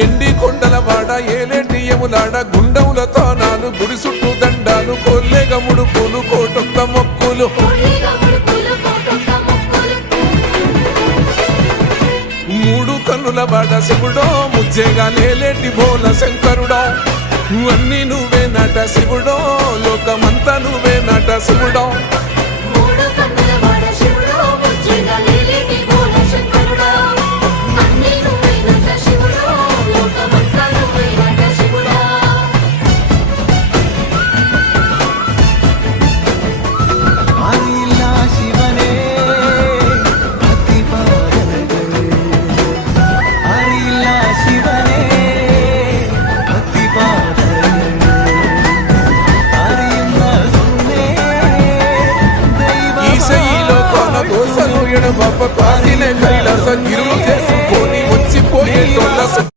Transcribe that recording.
ఎండి కొండల వాడ ఏలేటి యములాడ గుండములతో నాలు గుడి చుట్టూ దండాలు కొల్లేగ ముడుపులు కోటొక్క మొక్కులు మూడు కన్నుల వాడ శివుడో ముజ్జేగా లేలేటి బోల శంకరుడో అన్ని నువ్వే నట శివుడో లోకమంతా నువ్వే నట శివుడో